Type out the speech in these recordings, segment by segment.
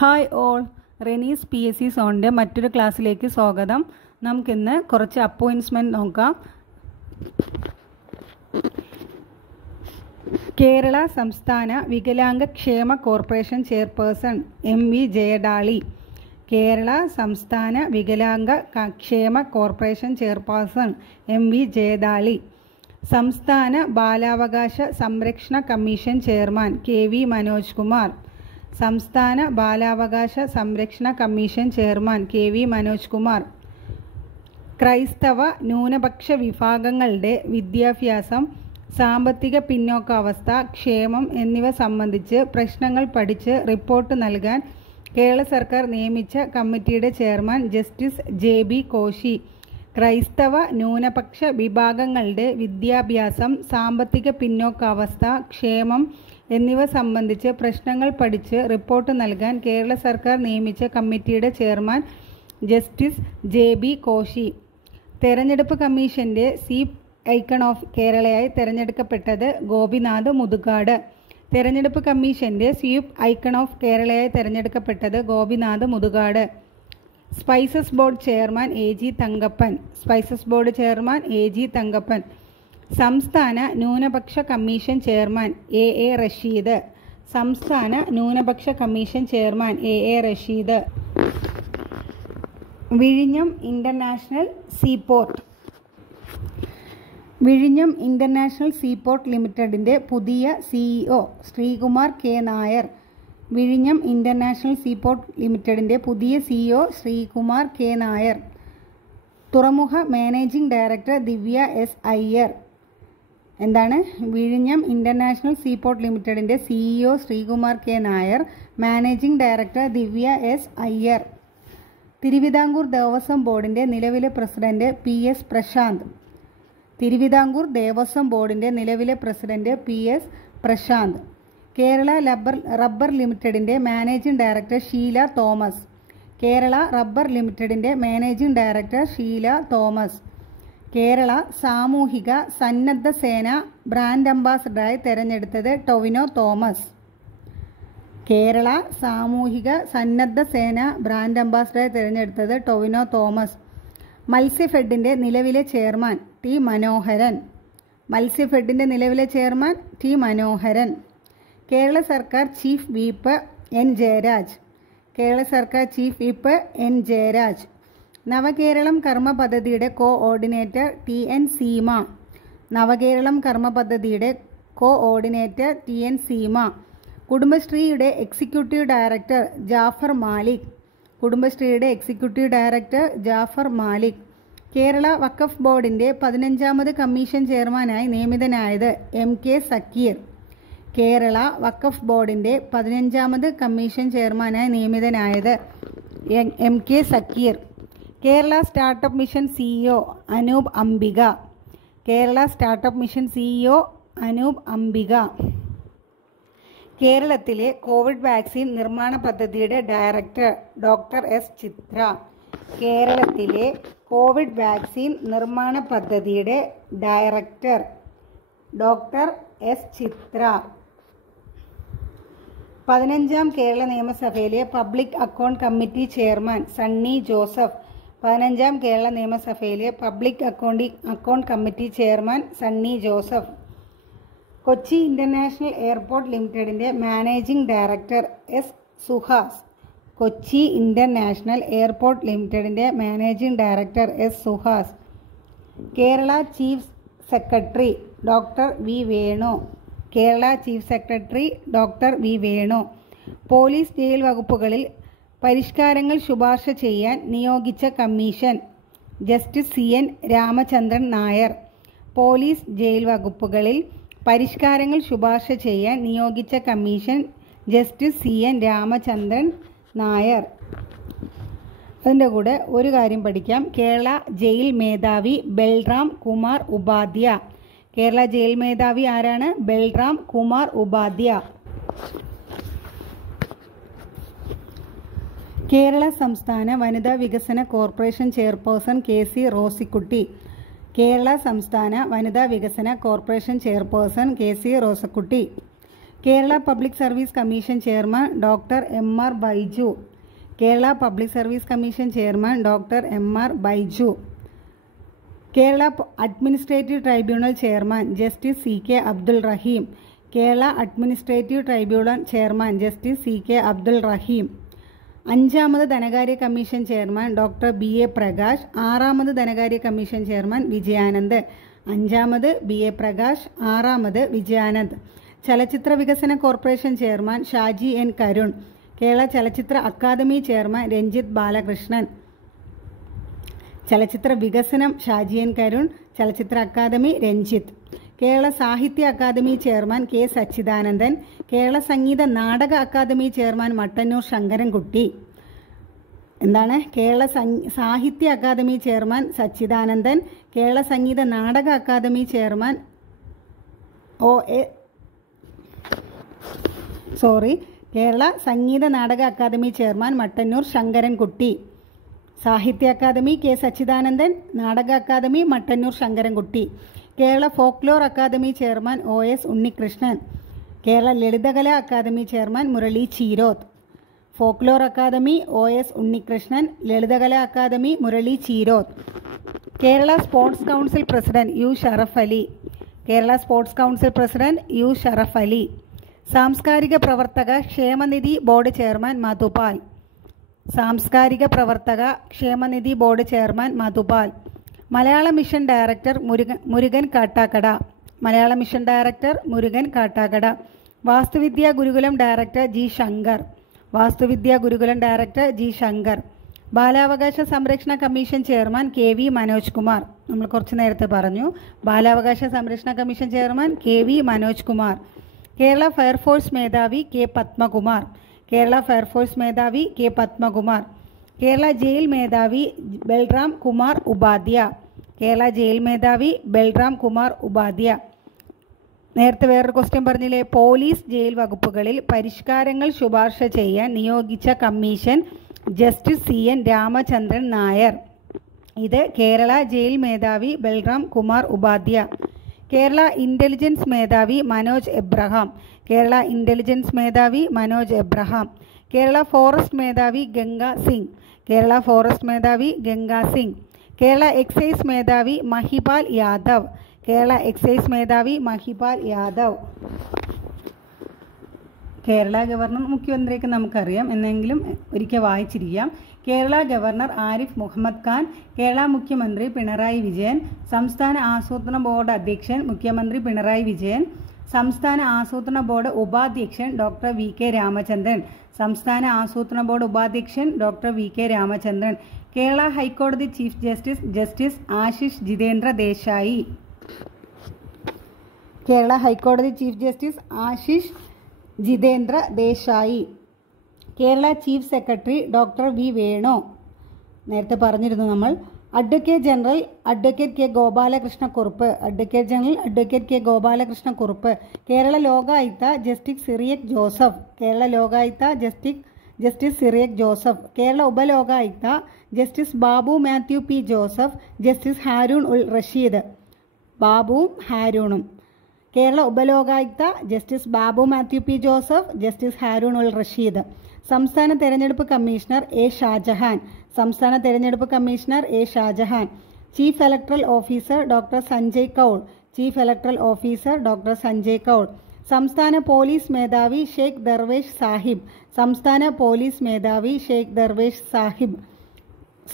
Hi all, Renees PSC സോണിൻ്റെ മറ്റൊരു ക്ലാസ്സിലേക്ക് സ്വാഗതം. നമുക്കിന്ന് കുറച്ച് അപ്പോയിൻറ്റ്മെൻറ്റ് നോക്കാം. കേരള സംസ്ഥാന വികലാംഗ ക്ഷേമ corporation chairperson MV Jayadaly. Kerala സംസ്ഥാന വികലാംഗ ക്ഷേമ കോർപ്പറേഷൻ ചെയർപേഴ്സൺ MV ജയഡാളി. സംസ്ഥാന ബാലാവകാശ സംരക്ഷണ commission chairman KV Manoj Kumar. സംസ്ഥാന ബാലാവകാശ സംരക്ഷണ commission chairman KV Manoj Kumar. ക്രൈസ്തവ ന്യൂനപക്ഷ വിഭാഗങ്ങളുടെ വിദ്യാഭ്യാസം, സാമ്പത്തിക പിന്നോക്കാവസ്ഥ, ക്ഷേമം എന്നിവ സംബന്ധിച്ച് പ്രശ്നങ്ങൾ പഠിച്ച് റിപ്പോർട്ട് നൽകാൻ കേരള സർക്കാർ നിയമിച്ച കമ്മിറ്റിയുടെ ചെയർമാൻ ജസ്റ്റിസ് JB കോശി. ക്രൈസ്തവ ന്യൂനപക്ഷ വിഭാഗങ്ങളുടെ വിദ്യാഭ്യാസം, സാമ്പത്തിക പിന്നോക്കാവസ്ഥ, ക്ഷേമം എന്നിവ സംബന്ധിച്ച് പ്രശ്നങ്ങൾ പഠിച്ച് റിപ്പോർട്ട് നൽകാൻ കേരള സർക്കാർ നിയമിച്ച കമ്മിറ്റിയുടെ ചെയർമാൻ ജസ്റ്റിസ് JB കോശി. തെരഞ്ഞെടുപ്പ് കമ്മീഷന്റെ ചീഫ് ഐക്കൺ ഓഫ് കേരളയായി തെരഞ്ഞെടുക്കപ്പെട്ടത് ഗോപിനാഥ് മുതുകാട്. തെരഞ്ഞെടുപ്പ് കമ്മീഷന്റെ ചീഫ് ഐക്കൺ ഓഫ് കേരളയായി തെരഞ്ഞെടുക്കപ്പെട്ടത് Gopinath Muthukad. Spices board chairman AG Thankappan. Spices board chairman AG Thankappan. സംസ്ഥാന ന്യൂനപക്ഷ കമ്മീഷൻ ചെയർമാൻ AA റഷീദ്. സംസ്ഥാന ന്യൂനപക്ഷ കമ്മീഷൻ ചെയർമാൻ AA റഷീദ്. വിഴിഞ്ഞം ഇന്റർനാഷണൽ സീപോർട്ട്. വിഴിഞ്ഞം ഇന്റർനാഷണൽ സീപോർട്ട് ലിമിറ്റഡിന്റെ പുതിയ CEO ശ്രീകുമാർ K നായർ. വിഴിഞ്ഞം ഇന്റർനാഷണൽ സീപോർട്ട് ലിമിറ്റഡിന്റെ പുതിയ CEO ശ്രീകുമാർ K നായർ. തുറമുഖ managing director Divya S Iyer. എന്താണ്? വിഴിഞ്ഞം ഇന്റർനാഷണൽ സീപോർട്ട് ലിമിറ്റഡിന്റെ CEO Sreekumar K Nair, managing director Divya S Iyer. Travancore Devaswom ബോർഡിന്റെ നിലവിലെ പ്രസിഡന്റ് PS പ്രശാന്ത്. തിരുവിതാംകൂർ ദേവസ്വം ബോർഡിന്റെ നിലവിലെ president PS Prasanth. Kerala rubber ലിമിറ്റഡിന്റെ managing director Sheela Thomas. Kerala rubber ലിമിറ്റഡിന്റെ മാനേജിംഗ് ഡയറക്ടർ ഷീല തോമസ്. കേരള സാമൂഹിക സന്നദ്ധ സേന ബ്രാൻഡ് അംബാസഡറായി തെരഞ്ഞെടുത്തത് ടൊവിനോ തോമസ്. കേരള സാമൂഹിക സന്നദ്ധ സേന ബ്രാൻഡ് അംബാസഡറായി തെരഞ്ഞെടുത്തത് ടൊവിനോ തോമസ്. മത്സ്യഫെഡിന്റെ നിലവിലെ ചെയർമാൻ T മനോഹരൻ. മത്സ്യഫെഡിന്റെ നിലവിലെ ചെയർമാൻ T മനോഹരൻ. കേരള സർക്കാർ chief whip N Jayaraj. Kerala സർക്കാർ ചീഫ് വിപ്പ് N ജയരാജ്. നവകേരളം കർമ്മ പദ്ധതിയുടെ കോഓർഡിനേറ്റർ TN സീമ. നവകേരളം കർമ്മ പദ്ധതിയുടെ കോഓർഡിനേറ്റർ TN സീമ. കുടുംബശ്രീയുടെ എക്സിക്യൂട്ടീവ് ഡയറക്ടർ ജാഫർ മാലിക്. കുടുംബശ്രീയുടെ എക്സിക്യൂട്ടീവ് ഡയറക്ടർ ജാഫർ മാലിക്. കേരള വഖഫ് ബോർഡിന്റെ 15ാമത് കമ്മീഷൻ ചെയർമാനായി നിയമിതനായത് MK സക്കീർ. കേരള വഖഫ് ബോർഡിന്റെ 15ാമത് കമ്മീഷൻ ചെയർമാനായി നിയമിതനായത് MK Zakir. Kerala startup mission CEO Anoop Ambika. Kerala startup mission CEO Anoop Ambika. കേരളത്തിലെ കോവിഡ് വാക്സിൻ നിർമ്മാണ പദ്ധതിയുടെ ഡയറക്ടർ ഡോക്ടർ S ചിത്ര. കേരളത്തിലെ കോവിഡ് വാക്സിൻ നിർമ്മാണ പദ്ധതിയുടെ ഡയറക്ടർ ഡോക്ടർ S ചിത്ര. 15ാം കേരള നിയമസഭയിലെ public account committee chairman Sunny Joseph. 15ാം കേരള നിയമസഭയിലെ public account committee chairman Sunny Joseph. Kochi international airport ലിമിറ്റഡിന്റെ managing director S Suhas. Kochi international airport ലിമിറ്റഡിന്റെ managing director S Suhas. Kerala chief secretary doctor V Venu. Kerala chief secretary doctor V Venu. Police jail വകുപ്പുകളിൽ പരിഷ്കാരങ്ങൾ ശുപാർശ ചെയ്യാൻ നിയോഗിച്ച commission justice CN Ramachandran Nair. Police jail വകുപ്പുകളിൽ പരിഷ്കാരങ്ങൾ ശുപാർശ ചെയ്യാൻ നിയോഗിച്ച commission justice CN Ramachandran Nair. അതിൻ്റെ കൂടെ ഒരു കാര്യം പഠിക്കാം. കേരള ജയിൽ മേധാവി ബൽറാം കുമാർ ഉപാധ്യ. കേരള ജയിൽ മേധാവി ആരാണ്? ബൽറാം കുമാർ ഉപാധ്യ. കേരള സംസ്ഥാന വനിതാ വികസന corporation chairperson KC Rosakutty. Kerala സംസ്ഥാന വനിതാ വികസന corporation chairperson KC Rosakutty. Kerala public service commission chairman doctor M.R. Baiju. Kerala public service commission chairman doctor M.R. Baiju. Kerala administrative tribunal chairman justice C.K. Abdul Rahim. Kerala administrative tribunal chairman justice C.K. Abdul Rahim. 5ാമത് ധനകാര്യ commission chairman doctor B.A. Prakash. 6ാമത് ധനകാര്യ commission chairman Vijayanand. 5ാമത് B.A. Prakash, 6ാമത് വിജയാനന്ദ്. ചലച്ചിത്ര വികസന corporation chairman Shaji N. Karun. Kerala ചലച്ചിത്ര academy chairman Ranjith Balakrishnan. ചലച്ചിത്ര വികസനം ഷാജി N. കരുൺ, ചലച്ചിത്ര അക്കാദമി രഞ്ജിത്ത്. കേരള സാഹിത്യ academy chairman K. Sachidanandan. Kerala സംഗീത നാടക അക്കാദമി ചെയർമാൻ മട്ടന്നൂർ ശങ്കരൻകുട്ടി. എന്താണ്? കേരള സാഹിത്യ അക്കാദമി ചെയർമാൻ സച്ചിദാനന്ദൻ. കേരള സംഗീത നാടക അക്കാദമി ചെയർമാൻ കേരള സംഗീത നാടക അക്കാദമി ചെയർമാൻ മട്ടന്നൂർ ശങ്കരൻകുട്ടി. സാഹിത്യ അക്കാദമി K. സച്ചിദാനന്ദൻ. നാടക academy Mattannur Sankarankutty. Kerala folklore academy chairman OS Unnikrishnan. Kerala Lalithakala academy chairman Murali Cheeroth. Folklore academy OS Unnikrishnan. Lalithakala academy Murali Cheeroth. Kerala sports council president U. Sharaf Ali. Kerala sports council president U. Sharaf Ali. സാംസ്കാരിക പ്രവർത്തക ക്ഷേമനിധി ബോർഡ് ചെയർമാൻ മധുപാൽ. സാംസ്കാരിക പ്രവർത്തക ക്ഷേമനിധി ബോർഡ് ചെയർമാൻ മധുപാൽ. മലയാള മിഷൻ ഡയറക്ടർ മുരുകൻ കാട്ടാക്കട. മലയാള മിഷൻ ഡയറക്ടർ മുരുകൻ കാട്ടാക്കട. വാസ്തുവിദ്യാ ഗുരുകുലം director G. Shankar. വാസ്തുവിദ്യാ ഗുരുകുലം director G. Shankar. ബാലാവകാശ സംരക്ഷണ commission chairman KV Manoj Kumar. നമ്മൾ കുറച്ച് നേരത്തെ പറഞ്ഞു. ബാലാവകാശ സംരക്ഷണ commission chairman KV Manoj Kumar. Kerala fire force മേധാവി K. പത്മകുമാർ. കേരള ഫയർഫോഴ്സ് മേധാവി K. പത്മകുമാർ. കേരള ജയിൽ മേധാവി ബൽറാം കുമാർ ഉപാധ്യ. കേരള ജയിൽ മേധാവി ബൽറാം കുമാർ ഉപാധ്യ. നേരത്തെ വേറൊരു ക്വസ്റ്റ്യൻ പറഞ്ഞില്ലേ? പോലീസ് ജയിൽ വകുപ്പുകളിൽ പരിഷ്കാരങ്ങൾ ശുപാർശ ചെയ്യാൻ നിയോഗിച്ച commission justice CN Ramachandran Nair. ഇത് കേരള ജയിൽ മേധാവി ബൽറാം കുമാർ ഉപാധ്യ. കേരള ഇൻ്റലിജൻസ് മേധാവി മനോജ് എബ്രഹാം. കേരള ഇൻ്റലിജൻസ് മേധാവി മനോജ് എബ്രഹാം. കേരള ഫോറസ്റ്റ് മേധാവി ഗംഗ സിംഗ്. കേരള ഫോറസ്റ്റ് മേധാവി ഗംഗ സിംഗ്. കേരള എക്സൈസ് മേധാവി മഹിപാൽ യാദവ്. കേരള എക്സൈസ് മേധാവി മഹിപാൽ യാദവ്. കേരള ഗവർണർ മുഖ്യമന്ത്രിയൊക്കെ നമുക്കറിയാം, എന്നെങ്കിലും ഒരിക്കൽ വായിച്ചിരിക്കാം. കേരള ഗവർണർ ആരിഫ് മുഹമ്മദ് ഖാൻ. കേരള മുഖ്യമന്ത്രി പിണറായി വിജയൻ. സംസ്ഥാന ആസൂത്രണ ബോർഡ് അധ്യക്ഷൻ മുഖ്യമന്ത്രി പിണറായി വിജയൻ. സംസ്ഥാന ആസൂത്രണ ബോർഡ് ഉപാധ്യക്ഷൻ ഡോക്ടർ VK രാമചന്ദ്രൻ. സംസ്ഥാന ആസൂത്രണ ബോർഡ് ഉപാധ്യക്ഷൻ ഡോക്ടർ VK രാമചന്ദ്രൻ. കേരള ഹൈക്കോടതി chief justice justice Ashish Jitendra Desai. Kerala ഹൈക്കോടതി chief justice Ashish Jitendra Desai. Kerala chief secretary doctor V. Venu. നേരത്തെ പറഞ്ഞിരുന്നു നമ്മൾ. Advocate general advocate K. Gopalakrishnakurup. Advocate general advocate K. Gopalakrishnakurup. Kerala Lokayukta justice Cyriac Joseph. Kerala Lokayukta justice Cyriac Joseph. Kerala Upalokayukta justice Babu Mathew P. Joseph. Justice Haroon ul Rasheed. ബാബുവും ഹാരൂണും. Kerala Upalokayukta justice Babu Mathew P. Joseph. Justice Haroon ul Rasheed. സംസ്ഥാന തെരഞ്ഞെടുപ്പ് കമ്മീഷണർ A. ഷാജഹാൻ. സംസ്ഥാന തെരഞ്ഞെടുപ്പ് commissioner A. Shahjahan. Chief electoral officer doctor Sanjay Kaul. Chief electoral officer doctor Sanjay Kaul. സംസ്ഥാന പോലീസ് മേധാവി ഷെയ്ഖ് ദർവേഷ് സാഹിബ്. സംസ്ഥാന പോലീസ് മേധാവി ഷെയ്ഖ് ദർവേഷ് സാഹിബ്.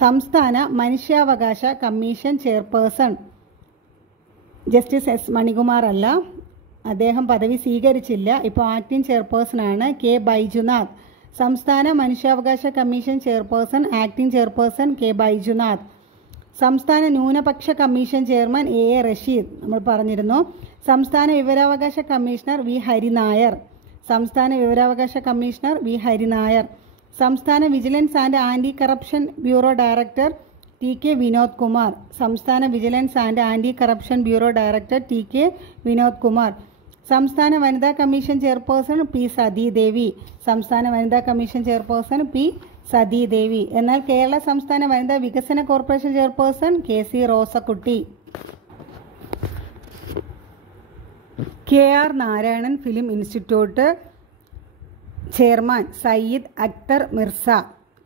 സംസ്ഥാന മനുഷ്യാവകാശ commission chairperson justice S. Manikumar അല്ല, അദ്ദേഹം പദവി സ്വീകരിച്ചില്ല. ഇപ്പോൾ ആക്ടിംഗ് ചെയർപേഴ്സണാണ് K. ബൈജുനാഥ്. സംസ്ഥാന മനുഷ്യാവകാശ commission chairperson acting chairperson K. Baijunath. സംസ്ഥാന ന്യൂനപക്ഷ കമ്മീഷൻ ചെയർമാൻ A. റഷീദ്, നമ്മൾ പറഞ്ഞിരുന്നു. സംസ്ഥാന വിവരാവകാശ കമ്മീഷണർ V. ഹരിനായർ. സംസ്ഥാന വിവരാവകാശ കമ്മീഷണർ V. ഹരിനായർ. സംസ്ഥാന vigilance and anti corruption bureau director TK Vinod Kumar. സംസ്ഥാന vigilance and anti corruption bureau director TK Vinod Kumar. സംസ്ഥാന വനിതാ കമ്മീഷൻ ചെയർപേഴ്സൺ P. സതീദേവി. സംസ്ഥാന വനിതാ കമ്മീഷൻ ചെയർപേഴ്സൺ P. സതീദേവി. എന്നാൽ കേരള സംസ്ഥാന വനിതാ വികസന corporation chairperson KC Rosakutty. KR Narayanan film institute chairman Syed Akhtar Mirza.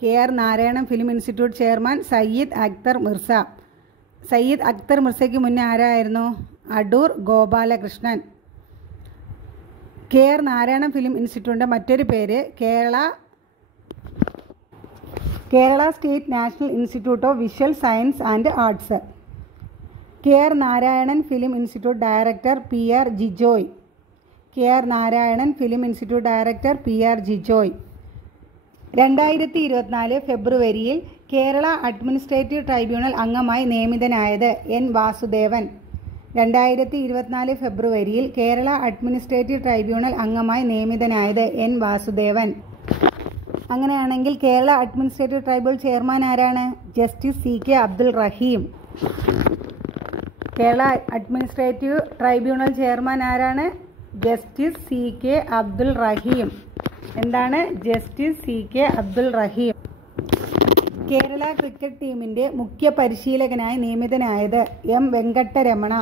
KR Narayanan film institute chairman Syed Akhtar Mirza. Syed Akhtar മിർസയ്ക്ക് മുന്നേ ആരായിരുന്നു? അടൂർ ഗോപാലകൃഷ്ണൻ. KR നാരായണൻ ഫിലിം ഇൻസ്റ്റിറ്റ്യൂട്ടിൻ്റെ മറ്റൊരു പേര് Kerala state national institute of visual science and arts. KR Narayanan film institute director PR Jijoy. KR Narayanan film institute director PR Jijoy. 2024 ഫെബ്രുവരിയിൽ Kerala administrative tribunal അംഗമായി നിയമിതനായത് N Vasudevan. 2024 ഫെബ്രുവരിയിൽ Kerala administrative tribunal അംഗമായി നിയമിതനായത് N വാസുദേവൻ. അങ്ങനെയാണെങ്കിൽ കേരള അഡ്മിനിസ്ട്രേറ്റീവ് ട്രൈബ്യൂണൽ ചെയർമാൻ ആരാണ്? Justice CK Abdul Rahim. Kerala administrative tribunal chairman ആരാണ്? Justice CK Abdul റഹീം. എന്താണ്? Justice CK Abdul Rahim. Kerala cricket ടീമിൻ്റെ മുഖ്യ പരിശീലകനായി നിയമിതനായത് M വെങ്കട്ടരമണ.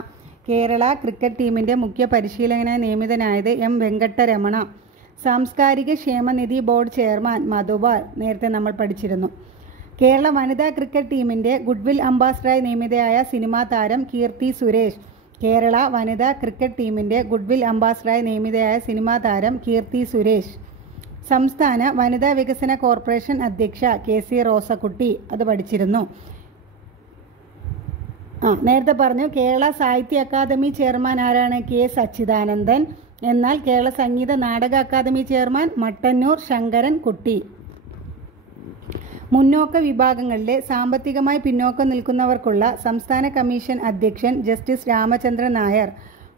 കേരള ക്രിക്കറ്റ് ടീമിൻ്റെ മുഖ്യ പരിശീലകനായി നിയമിതനായത് M വെങ്കട്ടരമണ. സാംസ്കാരിക ക്ഷേമനിധി ബോർഡ് ചെയർമാൻ മധുബാൽ. നേരത്തെ നമ്മൾ പഠിച്ചിരുന്നു. കേരള വനിതാ ക്രിക്കറ്റ് ടീമിൻ്റെ ഗുഡ്വിൽ അംബാസഡറായി നിയമിതയായ സിനിമാ താരം കീർത്തി സുരേഷ്. കേരള വനിതാ ക്രിക്കറ്റ് ടീമിൻ്റെ ഗുഡ്വിൽ അംബാസഡറായി നിയമിതയായ സിനിമാ താരം കീർത്തി സുരേഷ്. സംസ്ഥാന വനിതാ വികസന കോർപ്പറേഷൻ അധ്യക്ഷ KC റോസക്കുട്ടി. അത് പഠിച്ചിരുന്നു. നേരത്തെ പറഞ്ഞു കേരള സാഹിത്യ അക്കാദമി ചെയർമാൻ ആരാണ്? K സച്ചിദാനന്ദൻ. എന്നാൽ കേരള സംഗീത നാടക അക്കാദമി ചെയർമാൻ മട്ടന്നൂർ ശങ്കരൻ കുട്ടി. മുന്നോക്ക വിഭാഗങ്ങളിലെ സാമ്പത്തികമായി പിന്നോക്കം നിൽക്കുന്നവർക്കുള്ള സംസ്ഥാന കമ്മീഷൻ അധ്യക്ഷൻ ജസ്റ്റിസ് രാമചന്ദ്രൻ നായർ.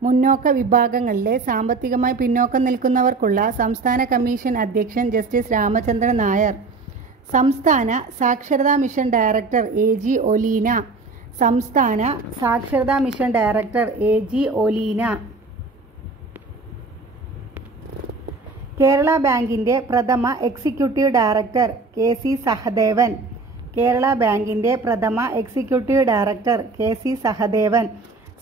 മുന്നോക്ക വിഭാഗങ്ങളിലെ സാമ്പത്തികമായി പിന്നോക്കം നിൽക്കുന്നവർക്കുള്ള സംസ്ഥാന കമ്മീഷൻ അധ്യക്ഷൻ ജസ്റ്റിസ് രാമചന്ദ്രൻ നായർ. സംസ്ഥാന സാക്ഷരതാ മിഷൻ ഡയറക്ടർ AG ഒലീന. സംസ്ഥാന സാക്ഷരതാ mission director AG Oleena. Kerala ബാങ്കിൻ്റെ പ്രഥമ executive director KC Sahadevan. Kerala ബാങ്കിൻ്റെ പ്രഥമ എക്സിക്യൂട്ടീവ് ഡയറക്ടർ KC സഹദേവൻ.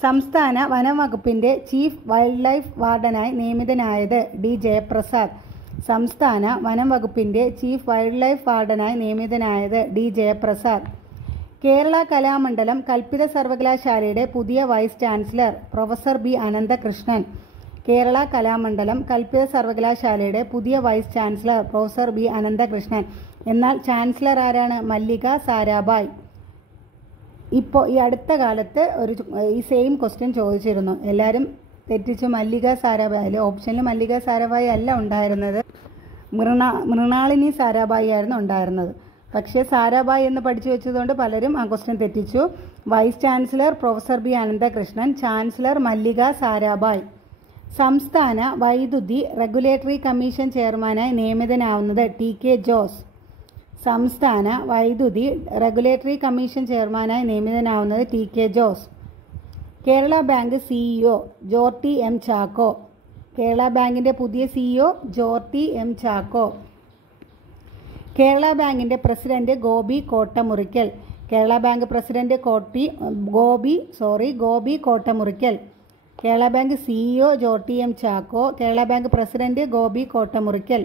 സംസ്ഥാന വനം വകുപ്പിൻ്റെ ചീഫ് വൈൽഡ് ലൈഫ് വാർഡനായി നിയമിതനായത് D ജയപ്രസാദ്. സംസ്ഥാന വനം വകുപ്പിൻ്റെ ചീഫ് വൈൽഡ് ലൈഫ് വാർഡനായി നിയമിതനായത് D ജയപ്രസാദ്. കേരള കലാമണ്ഡലം കൽപ്പിത സർവകലാശാലയുടെ പുതിയ vice chancellor professor B Ananthakrishnan. Kerala Kalamandalam കൽപ്പിത സർവകലാശാലയുടെ പുതിയ vice chancellor professor B Ananthakrishnan. എന്നാൽ ചാൻസലർ ആരാണ്? മല്ലിക സാരാഭായ്. ഇപ്പോൾ ഈ അടുത്ത കാലത്ത് ഈ സെയിം ക്വസ്റ്റ്യൻ ചോദിച്ചിരുന്നു. എല്ലാവരും തെറ്റിച്ചു. മല്ലിക സാരാഭായ്. അതിൽ ഓപ്ഷനിൽ മല്ലിക സാരാഭായ് അല്ല ഉണ്ടായിരുന്നത്, മൃണാളിനി സാരാഭായ് ആയിരുന്നു ഉണ്ടായിരുന്നത്. പക്ഷേ സാരാഭായ് എന്ന് പഠിച്ചു വെച്ചതുകൊണ്ട് പലരും ആ ക്വസ്റ്റ്യൻ തെറ്റിച്ചു. Vice chancellor professor B Ananthakrishnan, chancellor Mallika Sarabhai. സംസ്ഥാന വൈദ്യുതി റെഗുലേറ്ററി കമ്മീഷൻ ചെയർമാനായി നിയമിതനാവുന്നത് TK ജോസ്. സംസ്ഥാന വൈദ്യുതി റെഗുലേറ്ററി കമ്മീഷൻ ചെയർമാനായി നിയമിതനാവുന്നത് TK Jose. Kerala bank CEO Jorty M Chacko. Kerala ബാങ്കിൻ്റെ പുതിയ CEO ജോർട്ടി M ചാക്കോ. കേരള ബാങ്കിൻ്റെ president Gopi Kottamurickal. Kerala bank president Gopi Kottamurickal. Kerala bank CEO Jorty M Chacko. Kerala bank president Gopi Kottamurickal.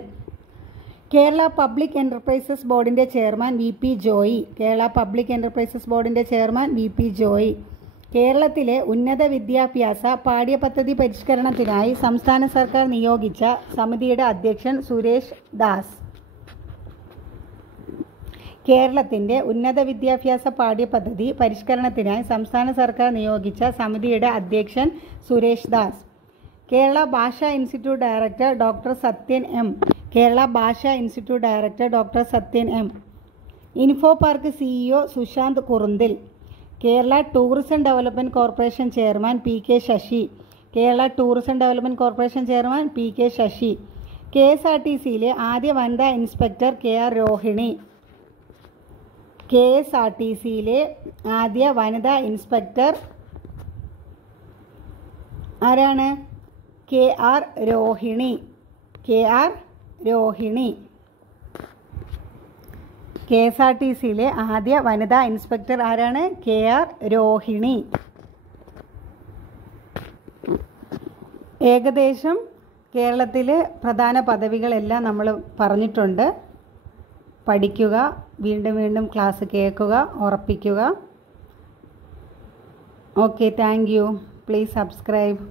Kerala public enterprises ബോർഡിൻ്റെ chairman VP Joy. Kerala public enterprises ബോർഡിൻ്റെ ചെയർമാൻ VP ജോയി. കേരളത്തിലെ ഉന്നത വിദ്യാഭ്യാസ പാഠ്യപദ്ധതി പരിഷ്കരണത്തിനായി സംസ്ഥാന സർക്കാർ നിയോഗിച്ച സമിതിയുടെ അധ്യക്ഷൻ സുരേഷ് ദാസ്. കേരളത്തിൻ്റെ ഉന്നത വിദ്യാഭ്യാസ പാഠ്യപദ്ധതി പരിഷ്കരണത്തിനായി സംസ്ഥാന സർക്കാർ നിയോഗിച്ച സമിതിയുടെ അധ്യക്ഷൻ സുരേഷ് ദാസ്. കേരള ഭാഷാ institute director doctor Sathyan M. Kerala ഭാഷാ institute director doctor Sathyan M. Info park CEO Sushanth Kurunthil. Kerala tourism development corporation chairman PK Sasi. Kerala tourism development corporation chairman PK Sasi. KSRTCയിലെ ആദ്യ വനിതാ ഇൻസ്പെക്ടർ KR രോഹിണി. KSRTCയിലെ ആദ്യ വനിതാ ഇൻസ്പെക്ടർ ആരാണ്? KR രോഹിണി. KR രോഹിണി. KSRTCയിലെ ആദ്യ വനിതാ ഇൻസ്പെക്ടർ ആരാണ്? KR രോഹിണി. ഏകദേശം കേരളത്തിലെ പ്രധാന പദവികളെല്ലാം നമ്മൾ പറഞ്ഞിട്ടുണ്ട്. പഠിക്കുക, വീണ്ടും വീണ്ടും ക്ലാസ് കേൾക്കുക, ഉറപ്പിക്കുക. Okay, thank you. Please subscribe.